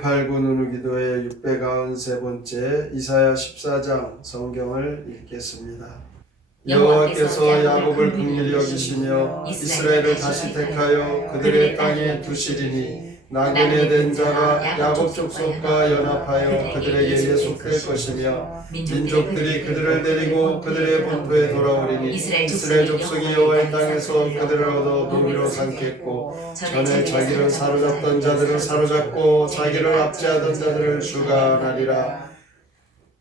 189 누누기도의 693번째 이사야 14장 성경을 읽겠습니다. 여호와께서 야곱을 긍휼히 여기시며 이스라엘을 다시 택하여 그들의 땅에 두시리니 나그네 된 자가 야곱 족속과 연합하여 그들에게 예속될 것이며 민족들이 그들을 데리고 그들의 본토에 돌아오리니 이스라엘 족속이 여호와의 땅에서 그들을 얻어 무기로 삼겠고 전에 자기를 사로잡던 자들을 사로잡고 자기를 압제하던 자들을 주관하리라.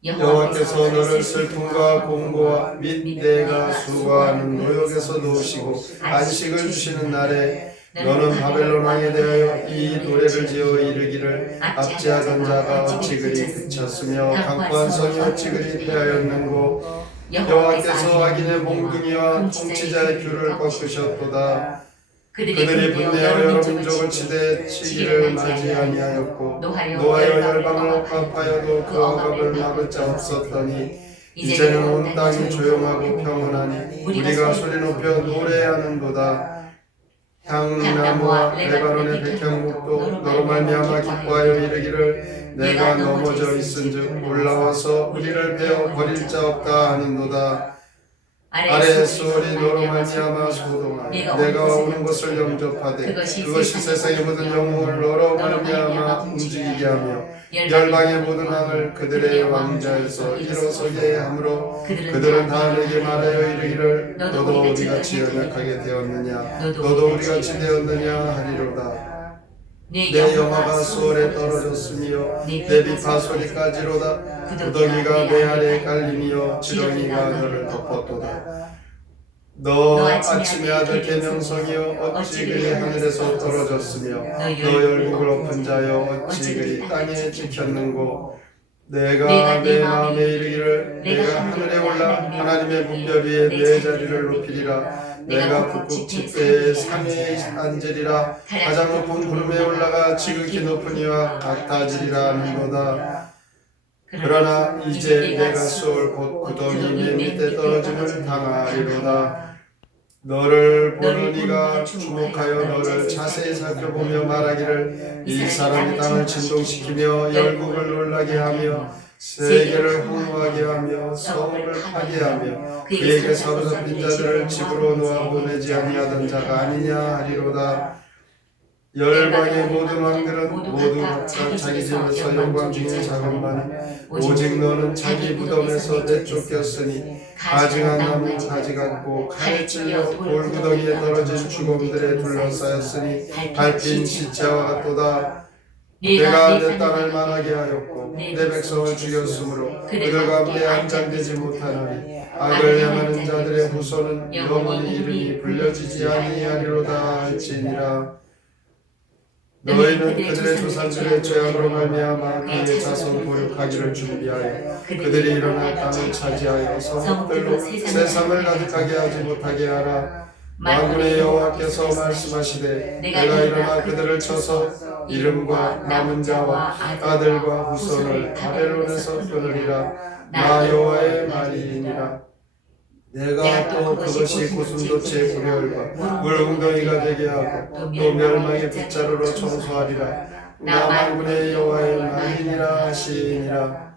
여호와께서 너를 슬픔과 공고와 및 내가 수고하는 노역에서 놓으시고 안식을 주시는 날에 너는 바벨론 왕에 대하여 이 노래를 지어 이르기를 압제하던 자가 어찌 그리 그쳤으며 강포한 성이 어찌 그리 패하였는고 여호와께서 악인의 몽둥이와 통치자의 귤을 꺾으셨도다. 그들이 분내하여 여러 민족을 치기를 맞이 아니하였고 노하여 열방을 억압하여도 그 억압을 막을 자 없었더니 이제는 온 땅이 조용하고 평온하니 우리가 소리 높여 노래하는도다. 향나무와 레바논의 백향목도 너로 말미암아 기뻐하여 이르기를 내가 넘어져 있은즉 올라와서 우리를 베어 버릴 자 없다 하는도다. 아래의 수월이 너로 말미암아 소동하여 내가 오는 것을 영접하되 그것이 세상의 모든 영혼을 너로 말미암아 움직이게 하며 열방의 모든 왕을 그들의 왕자에서 일어서게 하므로 그들은 다 내게 말하여 이르기를 너도 우리같이 연약하게 되었느냐 너도 우리같이 되었느냐 하리로다. 내 영화가 수월에 떨어졌으며 내 비파 소리까지로다. 구더기가 내 아래에 깔리며 지렁이가 너를 덮었도다. 너 아침의 아들 계명성이여 어찌 그리 하늘에서 떨어졌으며 너 열국을 엎은 자여 어찌 그리 땅에 찍혔는고 내가 내 마음에 이르기를 내가 하늘에 올라 하나님의 무별 위에 내 자리를 높이리라. 내가 북극 지폐의 상에 앉으리라. 가장 높은 구름에 올라가 지극히 높은 이와 같아지리라 하는도다. 그러나 이제 내가 수월 곧 구덩이 맨 밑에 떨어짐을 당하리로다. 너를 보는 이가 주목하여 너를 자세히 살펴보며 말하기를 이 사람이 땅을 진동시키며 열국을 놀라게 하며 세계를 황무하게 하며 성을 파괴하며 그에게 사로잡힌 자들을 집으로 놓아 보내지 아니하던 자가 아니냐 하리로다. 열방의 모든 왕들은 모두 각각 자기 집에서 영광 중에 작업만 오직 너는 자기 무덤에서 내쫓겼으니 가증한 나무 가지 같고 칼에 찔려 돌구덩이에 떨어진 죽음들에 둘러싸였으니 밟힌 시체와 같도다. 내가 내 땅을 망하게 하였고 내 백성을 죽였으므로 그들과 함께 안장되지 못하노니 악을 행하는 자들의 후손은 영원히 이름이 불려지지 아니하리로다 할지니라. 너희는 그들의 조상들의 죄악으로 말미암아 그의 자손 보육하기를 준비하여 그들이 일어나 땅을 차지하여 성읍들로 세상을 가득하게 하지 못하게 하라. 만군의 여호와께서 말씀하시되 내가 일어나 그들을 쳐서 이름과 남은 자와 아들과 후손을 바벨론에서 끊으리라. 나 여호와의 말이니라. 내가 또 그것이 고슴도치의 구렬과 물웅덩이가 되게 하고 또 멸망의 빗자루로 청소하리라. 나 만군의 여호와의 말이니라 하시니라.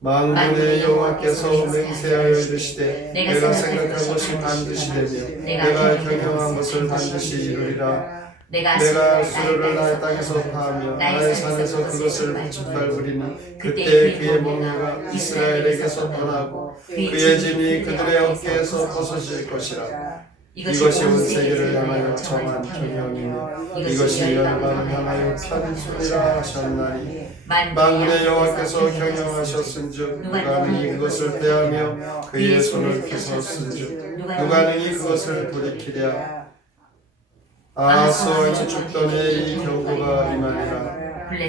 만군의 여호와께서 맹세하여 이르시되 내가 생각한 것이 반드시 되며 내가 경영한 것을 반드시 이루리라. 내가 수르를 나의 땅에서 파하며 나의 산에서 그것을 짓밟으리니 그때 그의 멍에가 이스라엘에게서 떠나고 그의 짐이 그들의 어깨에서 벗어질 것이라. 이것이 온 세계를 향하여 정한 경영이며 이것이 열방을 향하여 편소리라 하셨나니 만군의 여호와께서 경영하셨은즉 누가 능히 그것을 대하며 그의 손을 펴섰은즉 누가 능히 그것을 돌이키랴. 아하스 왕이 죽던 해에 이 경고가 임하니라.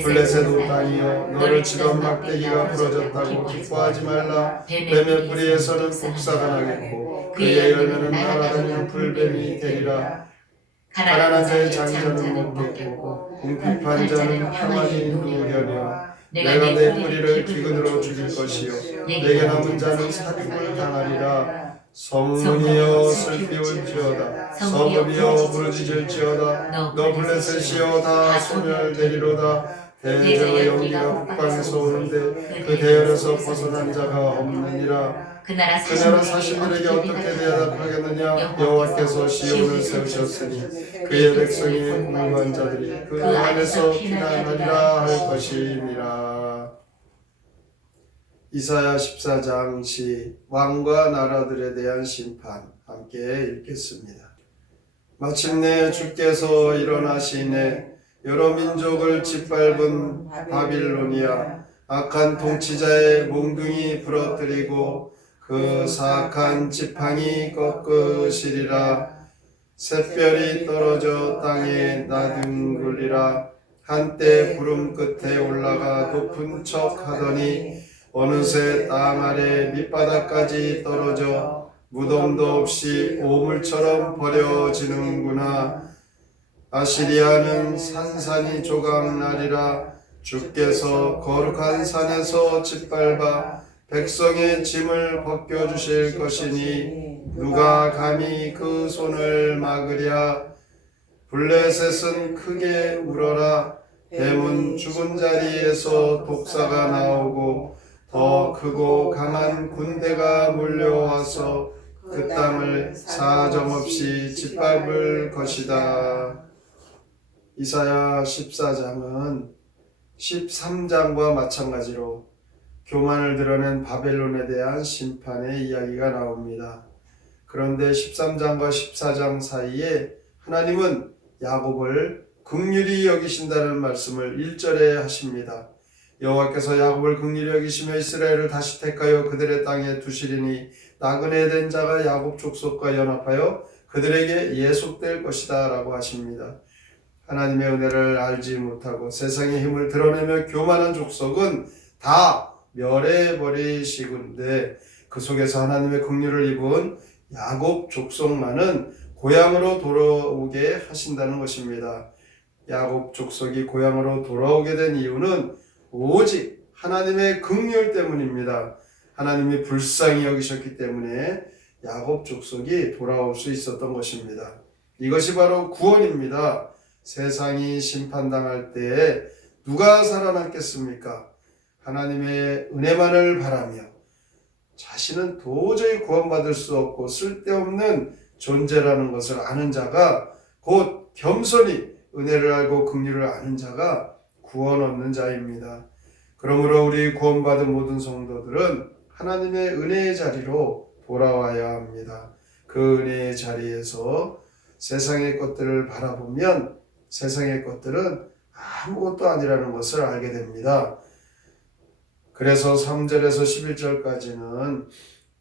블레셋 온 땅이여 너를 치던 막대기가 부러졌다고 기뻐하지 말라. 뱀의 뿌리에서는 복사가 나겠고 그의 열매는 날아다니는 불뱀이 되리라. 가난한 자의 장자는 먹겠고 궁핍한 자는 평안히 누우려며 내가 내 뿌리를 기근으로 죽일 것이요 내게 남은 자는 살인을 당하리라. 성문이여 슬피 울지어다. 성읍이여 부르짖을지어다. 너 블레셋이여 다 소멸되리로다. 대저 연기가 북방에서 오는데 그 대열에서 벗어난 자가 없느니라. 그 나라 사신들에게 어떻게 대답하겠느냐. 여호와께서 시온을 세우셨으니 그의 백성이 공유한 자들이 그 안에서 피난하리라 할 것이니라. 이사야 14장 시 왕과 나라들에 대한 심판 함께 읽겠습니다. 마침내 주께서 일어나시네. 여러 민족을 짓밟은 바빌로니아, 악한 통치자의 몽둥이 부러뜨리고 그 사악한 지팡이 꺾으시리라. 샛별이 떨어져 땅에 나뒹굴리라. 한때 구름 끝에 올라가 높은 척 하더니 어느새 땅 아래 밑바닥까지 떨어져 무덤도 없이 오물처럼 버려지는구나. 아시리아는 산산이 조각나리라. 주께서 거룩한 산에서 짓밟아 백성의 짐을 벗겨주실 것이니 누가 감히 그 손을 막으랴. 블레셋은 크게 울어라. 뱀은 죽은 자리에서 독사가 나오고 더 크고 강한 군대가 몰려와서 그 땅을 사정없이 짓밟을 것이다. 이사야 14장은 13장과 마찬가지로 교만을 드러낸 바벨론에 대한 심판의 이야기가 나옵니다. 그런데 13장과 14장 사이에 하나님은 야곱을 긍휼히 여기신다는 말씀을 1절에 하십니다. 여호와께서 야곱을 긍휼히 여기시며 이스라엘을 다시 택하여 그들의 땅에 두시리니 나그네 된 자가 야곱 족속과 연합하여 그들에게 예속될 것이다 라고 하십니다. 하나님의 은혜를 알지 못하고 세상의 힘을 드러내며 교만한 족속은 다 멸해버리시군데 그 속에서 하나님의 긍휼을 입은 야곱 족속만은 고향으로 돌아오게 하신다는 것입니다. 야곱 족속이 고향으로 돌아오게 된 이유는 오직 하나님의 긍휼 때문입니다. 하나님이 불쌍히 여기셨기 때문에 야곱 족속이 돌아올 수 있었던 것입니다. 이것이 바로 구원입니다. 세상이 심판당할 때에 누가 살아남겠습니까? 하나님의 은혜만을 바라며 자신은 도저히 구원받을 수 없고 쓸데없는 존재라는 것을 아는 자가 곧 겸손히 은혜를 알고 긍휼을 아는 자가 구원 얻는 자입니다. 그러므로 우리 구원받은 모든 성도들은 하나님의 은혜의 자리로 돌아와야 합니다. 그 은혜의 자리에서 세상의 것들을 바라보면 세상의 것들은 아무것도 아니라는 것을 알게 됩니다. 그래서 3절에서 11절까지는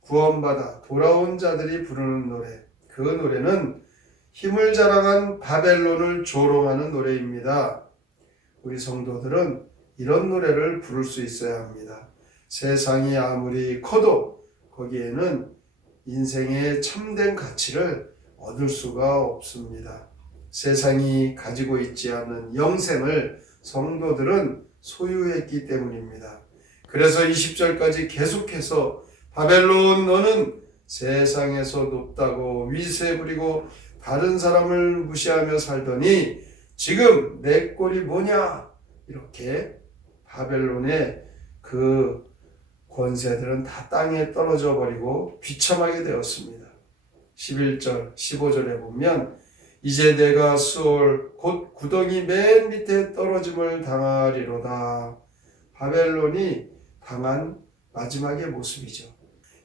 구원받아 돌아온 자들이 부르는 노래, 그 노래는 힘을 자랑한 바벨론을 조롱하는 노래입니다. 우리 성도들은 이런 노래를 부를 수 있어야 합니다. 세상이 아무리 커도 거기에는 인생의 참된 가치를 얻을 수가 없습니다. 세상이 가지고 있지 않는 영생을 성도들은 소유했기 때문입니다. 그래서 20절까지 계속해서 바벨론 너는 세상에서 높다고 위세 부리고 다른 사람을 무시하며 살더니 지금 내 꼴이 뭐냐? 이렇게 바벨론의 그 권세들은 다 땅에 떨어져 버리고 비참하게 되었습니다. 11절, 15절에 보면 이제 내가 수올 곧 구덩이 맨 밑에 떨어짐을 당하리로다. 바벨론이 당한 마지막의 모습이죠.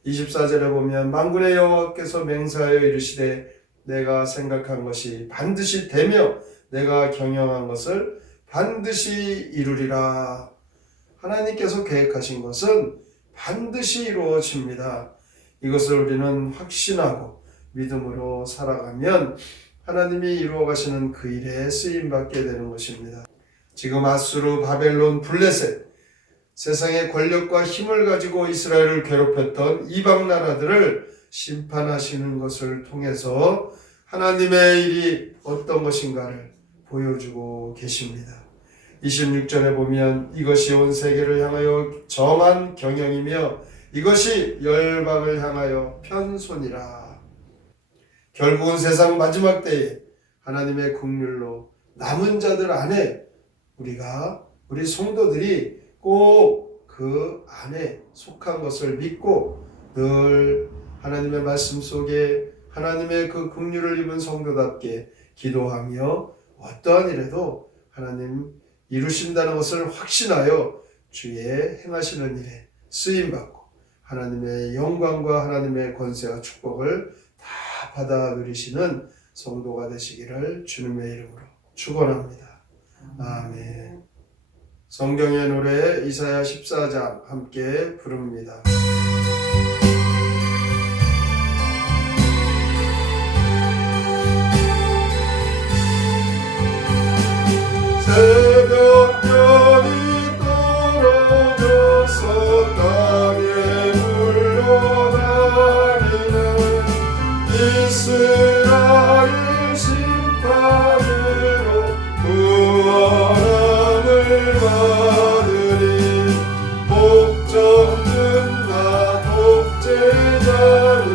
24절에 보면 만군의 여호와께서 맹세하여 이르시되 내가 생각한 것이 반드시 되며 내가 경영한 것을 반드시 이루리라. 하나님께서 계획하신 것은 반드시 이루어집니다. 이것을 우리는 확신하고 믿음으로 살아가면 하나님이 이루어 가시는 그 일에 쓰임받게 되는 것입니다. 지금 아수르, 바벨론, 블레셋, 세상의 권력과 힘을 가지고 이스라엘을 괴롭혔던 이방 나라들을 심판하시는 것을 통해서 하나님의 일이 어떤 것인가를 보여주고 계십니다. 26절에 보면 이것이 온 세계를 향하여 정한 경영이며 이것이 열방을 향하여 편손이라. 결국은 세상 마지막 때에 하나님의 긍휼로 남은 자들 안에 우리가 우리 성도들이 꼭 그 안에 속한 것을 믿고 늘 하나님의 말씀 속에 하나님의 그 긍휼을 입은 성도답게 기도하며 어떠한 일에도 하나님 이루신다는 것을 확신하여 주의 행하시는 일에 쓰임받고 하나님의 영광과 하나님의 권세와 축복을 다 받아 누리시는 성도가 되시기를 주님의 이름으로 축원합니다. 아멘. 성경의 노래 이사야 14장 함께 부릅니다. 새벽별이 떨어져서 땅에 물러가리는 이스라엘 심판으로 구원함을 받으리. 복종은 나 독재자는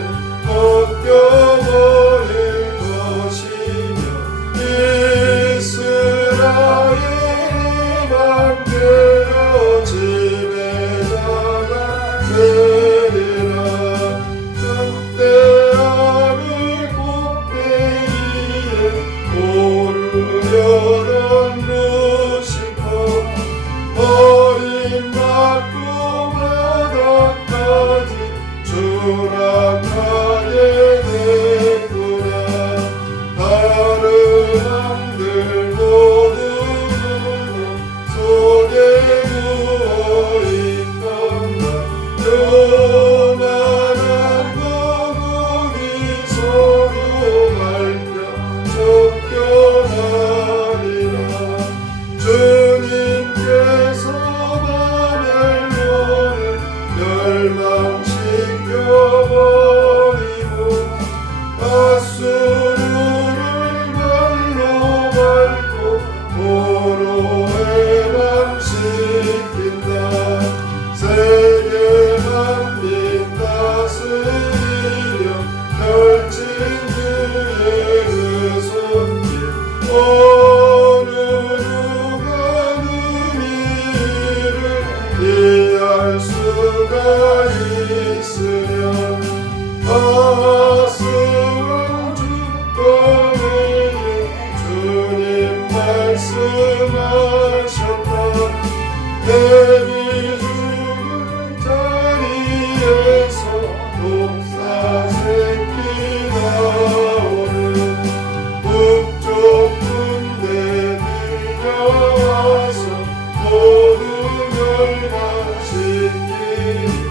벗겨버릴 것이며 이스라엘만 되어 지배자가 되리라. 그때 하늘 꼭대기에 오르려던 루시퍼 버림받고 바닥까지 추락하게 됐구나. 다른 왕들 모두 속에 누워있던가 요만한 거북이 서로 밟혀 쫓겨나리라. 주님께서 바벨론을 멸망시켜버리고 아수르를 발로 밟고 포로 해방시킨다. 세계 만민 다스리려 펼친 주의 그 손길 어느 누가 능히 이를 이해할 수가 있으랴. 아스왕 주권에 주님 말씀하셨다. 뱀이 죽은 자리에서 독사 새끼 나오는 북쪽 군대 밀려와서 모두 멸망시키니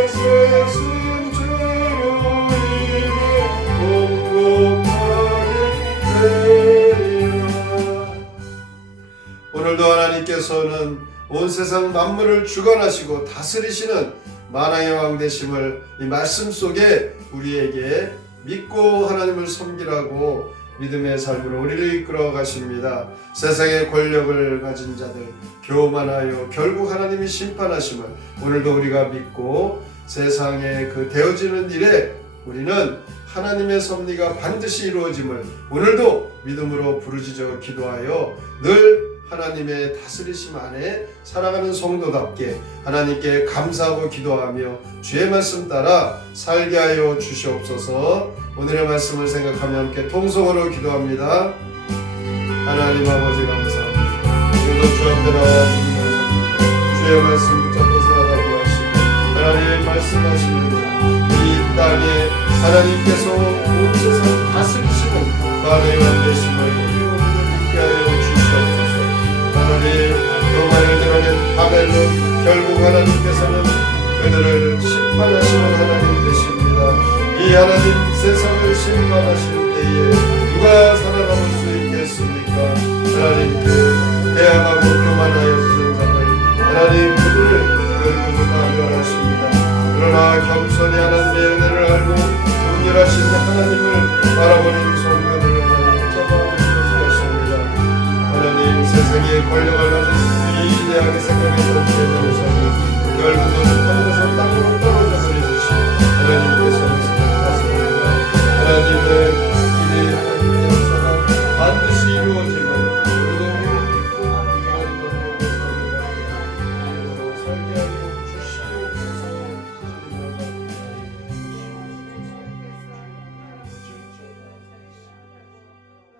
블레셋은 죄로 인해 공고하게 되리라. 오늘도 하나님께서는 온 세상 만물을 주관하시고 다스리시는 만왕의 왕 되심을 이 말씀 속에 우리에게 믿고 하나님을 섬기라고 믿음의 삶으로 우리를 이끌어 가십니다. 세상의 권력을 가진 자들 교만하여 결국 하나님이 심판하심을 오늘도 우리가 믿고 세상에 그 되어지는 일에 우리는 하나님의 섭리가 반드시 이루어짐을 오늘도 믿음으로 부르짖어 기도하여 늘 하나님의 다스리심 안에 살아가는 성도답게 하나님께 감사하고 기도하며 주의 말씀 따라 살게 하여 주시옵소서. 오늘의 말씀을 생각하며 함께 통성으로 기도합니다. 하나님 아버지 감사합니다. 오늘도 주 앞에 나와 주의 말씀 붙잡고 살아가게 하시고 하나님의 말씀하십니다. 이 땅에 하나님께서 온 세상 다스리시는 만왕의 왕 되심을 믿게 하여 주시옵소서. 하나님 교만을 드러낸 바벨론 결국 하나님께서는 그들을 심판하시는 하나님 되십니다. 이 하나님 세상을 심판하실 때에 누가 살아남을 수 있겠습니까? 하나님께 대항하고 교만하였던 자들 하나님 그들을 결국 다 멸하십니다. 그러나 겸손히 하나님의 은혜를 알고 긍휼하신 하나님을 바라보는 성도들을 하나님 잡아주셨습니다. 하나님 세상의 권력을 가진 이 위대하게 생각해